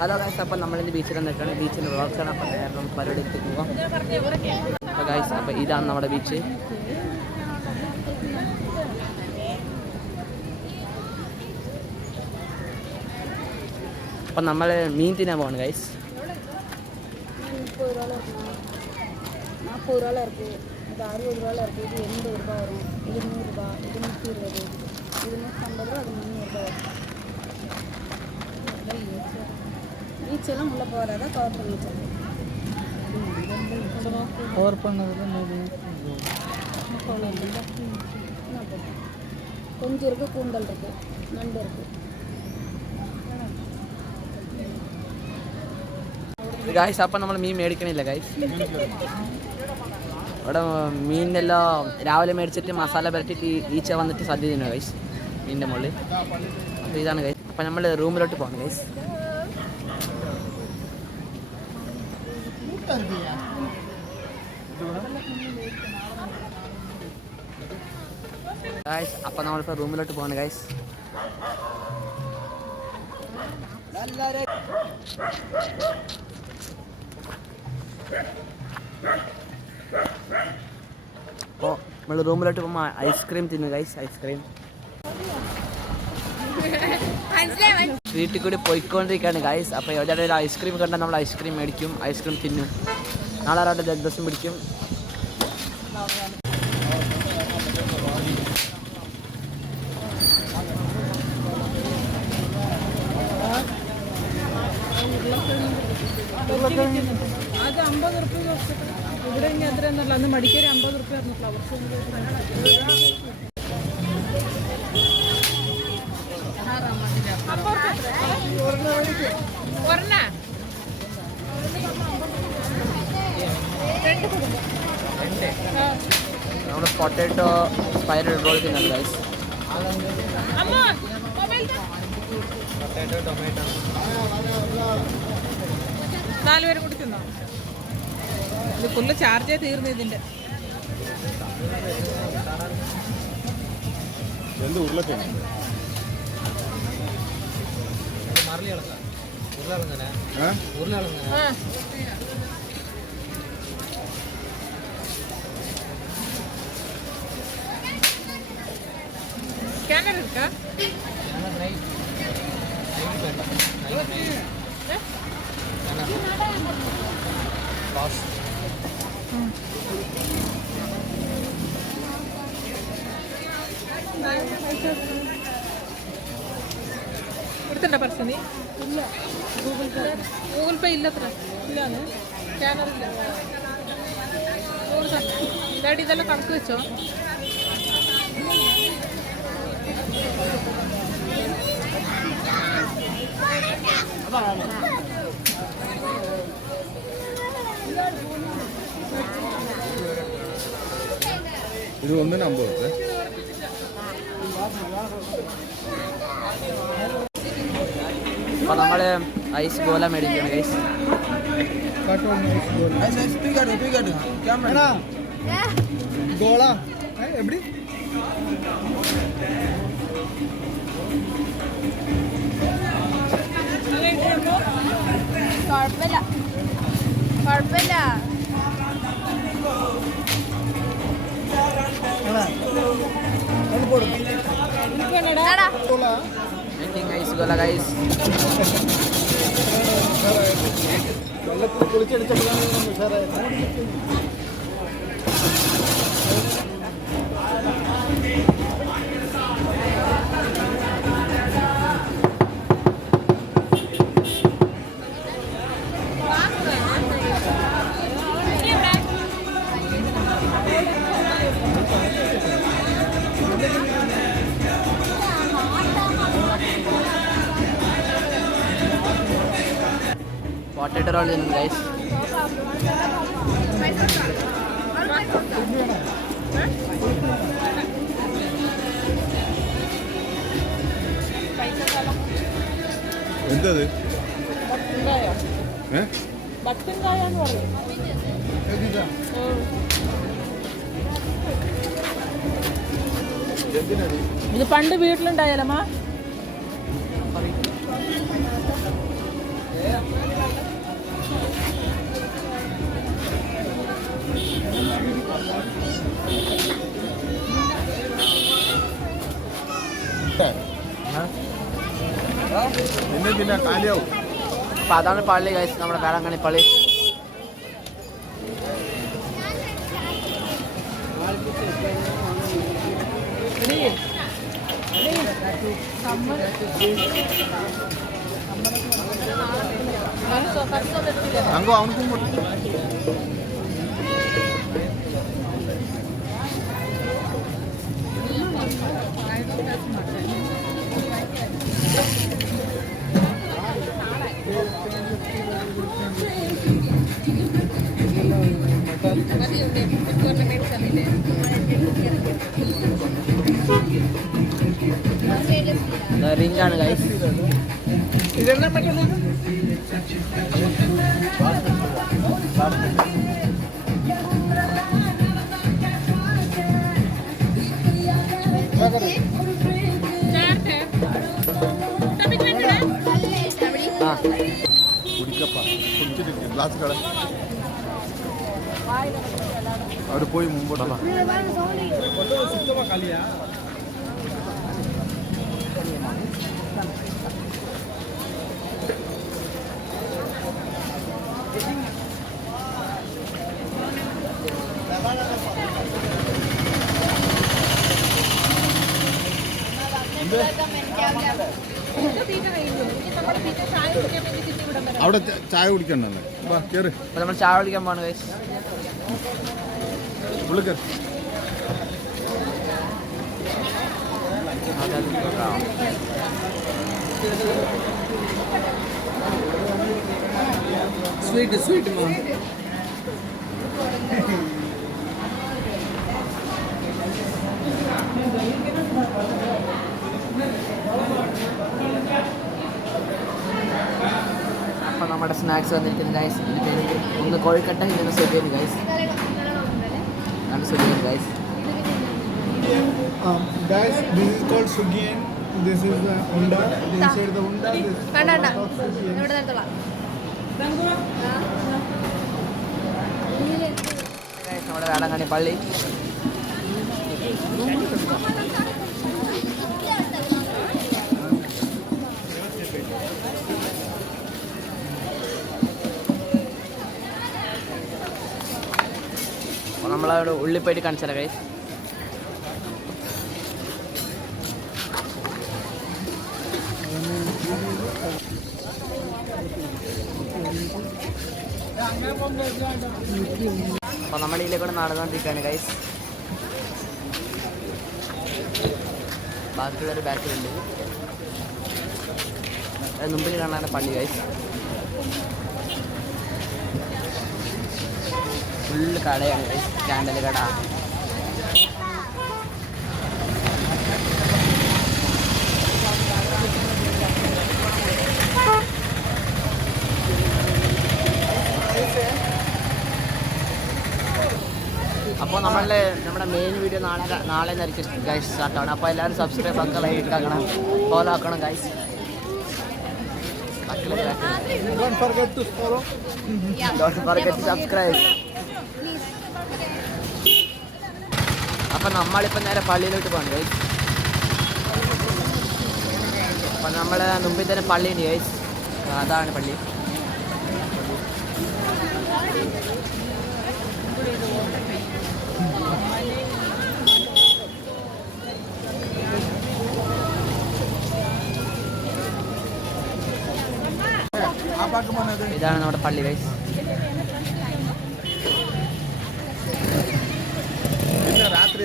Hello guys, അപ്പം നമ്മളിന്ന് ബീച്ചിൽ നിൽക്കുകയാണ്. ബീച്ചിൽ വ്ളോഗ്സാണ്. അപ്പം നമുക്ക് പരിപാടിക്ക് പോകാം. അപ്പോൾ ഗൈസ്, അപ്പോൾ ഇതാണ് നമ്മുടെ ബീച്ച്. അപ്പം നമ്മൾ മീൻ തിന്നാൻ പോവാണ് ഗൈസ്. 40 ரூபாவில் இருக்குது, இது 60 ரூபாவில் இருக்குது, இது 80 ரூபா வரும், இது 100 ரூபா, இது 120, இது 150 ரூபா, அது 300 ரூபா வரும். பீச்செல்லாம் உள்ளே போகிறத கவர் பண்ணி வச்சிருக்கேன். கவர் பண்ணது கொஞ்சம் இருக்குது, கூந்தல் இருக்குது, நண்டு இருக்குது. ഗൈസ്, അപ്പം നമ്മൾ മീൻ മേടിക്കണില്ല ഗൈസ്. ഇവിടെ മീനിനെല്ലാം രാവിലെ മേടിച്ചിട്ട് മസാല പുരട്ടിയിട്ട് ഈച്ച വന്നിട്ട് സദ്യ തിന്നു ഗൈസ് മീനിൻ്റെ മുകളിൽ. അപ്പോൾ ഇതാണ് ഗൈസ്. അപ്പം നമ്മൾ റൂമിലോട്ട് പോകണം ഗൈസ്. ഗൈസ്, അപ്പം നമ്മളിപ്പോൾ റൂമിലോട്ട് പോകണം ഗൈസ്. അപ്പോൾ നമ്മൾ റൂമിലോട്ട് പോകുമ്പോൾ ഐസ്ക്രീം തിന്നു ഗൈസ്. ഐസ്ക്രീം വീട്ടിൽ കൂടി പോയിക്കൊണ്ടിരിക്കുകയാണ് ഗൈസ്. അപ്പോൾ എവിടെ ഒരു ഐസ്ക്രീം കണ്ടാൽ നമ്മൾ ഐസ്ക്രീം മേടിക്കും, ഐസ്ക്രീം തിന്നും. നാളെ ഒരാളുടെ ജലദോഷം പിടിക്കും. അത് 50 റുപ്യ ഇവിടെ ഇനി എത്രയെന്നല്ല, അന്ന് മടിക്കേരി 50 റുപ്യ ആയിരുന്നു ഫ്ലവർസ്. നമ്മൾ പൊട്ടാറ്റോ സ്പൈറൽ റോൾ തിന്നാണ് ഗൈസ്. പൊട്ടാറ്റോ ടൊമാറ്റോ 4 പേരും കൂടി തിന്നോ. ഇത് ഫുള്ള് ചാർജേ തീർന്നു ഇതിൻ്റെ. സ്കാനർ എടുക്കാം. എടുത്തണ്ട പർസ് നീ ഇല്ല. ഗൂഗിൾ പേ ഇല്ലത്ര ഇല്ലാന്ന്, സ്കാനർ ഇല്ല. ഡാഡി ഇതെല്ലാം കണക്ക് വെച്ചോ. ഇത് 150. അപ്പോൾ നമ്മൾ ഐസ് ഗോല മേടിക്കുകയാണ് ഗൈസ്. ഗോള എവിടെ കുഴപ്പമില്ല കുഴപ്പമില്ല. Ice gola guys. വെള്ളത്തിൽ കുളിച്ചടിച്ചപ്പോഴാണ് പൊട്ടാറ്റോ റോൾ തിന്നും ഗൈസ്. എന്തത് ബട്ടൻകായെന്ന് പറയും. ഇത് പണ്ട് വീട്ടിലുണ്ടായാലമ്മ. പിന്നെ കാലിയാവും. അപ്പം അതാണ് പള്ളി ഗൈസ്, നമ്മുടെ വേളാങ്കണ്ണി പള്ളി. അങ്ങോ അവനക്കും കൊടുത്തു. റിംഗാണ് ഗൈസ്. ഇതെല്ലാം പറ്റുന്നു. ആ കുടിക്കപ്പ കുടിച്ചിട്ട് ഗ്ലാസ് കട അവിടെ പോയി മുമ്പോട്ട് അവിടെ ചായ കുടിക്കണ്ടല്ലേ? വാ കേറ്. അപ്പോൾ നമ്മൾ ചായ കുടിക്കാൻ പോകണം ഗൈസ്. ഉള്ളിൽ സ്വീറ്റ് അപ്പോൾ നമ്മുടെ സ്നാക്സ് വന്നിരിക്കുന്നത് ഗൈസ്. ഒന്ന് കോഴിക്കട്ട, ഇങ്ങനെ സുഖിയൻ ഗൈസ്. രണ്ട് സുഖിയൻ guys. Guys, this is called Sugian. This is the unda. Inside the unda, this is ഇവിടെ ഗൈസ് നമ്മുടെ വേളാങ്കണ്ണി പള്ളി. അപ്പോൾ നമ്മളവിടെ ഉള്ളിൽ പോയിട്ട് കാണിച്ചാലോ ഗൈസ്. അപ്പോൾ നമ്മുടെ ഇതിലേക്കൂടെ നടന്നുകൊണ്ടിരിക്കുകയാണ് ഗൈസ്. ബാക്കിയുള്ളൊരു ബാക്കിലുണ്ട്. മുമ്പിൽ കാണാൻ പള്ളി ഗൈസ്. ഫുള്ള് കടയാണ് ഗൈസ്, ക്യാൻഡൽ കട. അപ്പോൾ നമ്മുടെ മെയിൻ വീഡിയോ നാളെ ആയിരിക്കും ഗൈസ് സ്റ്റാർട്ടാണ്. അപ്പോൾ എല്ലാവരും സബ്സ്ക്രൈബ് ആക്കുക, ലൈക്ക് ആക്കണം, ഫോളോ ആക്കണം guys. Don't forget to follow. Don't forget to subscribe. അപ്പം നമ്മളിപ്പോൾ നേരെ പള്ളിയിലോട്ട് പോകണം ഗൈസ്. അപ്പം നമ്മളെ മുമ്പിൽ തന്നെ പള്ളിയുണ്ട് ഗൈസ്. അതാണ് പള്ളി. ഇതാണ് നമ്മുടെ പള്ളി ഗൈസ്. പിന്നെ രാത്രി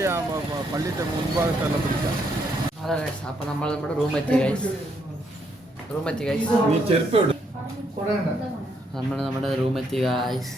പള്ളിയുടെ മുൻഭാഗത്തെല്ലാം പിടിക്കാം. അതെ ഗൈസ്. അപ്പം നമ്മൾ നമ്മുടെ റൂം എത്തി ഗൈസ്. നീ ചെരുപ്പ് നമ്മൾ നമ്മുടെ റൂം എത്തി ഗൈസ്.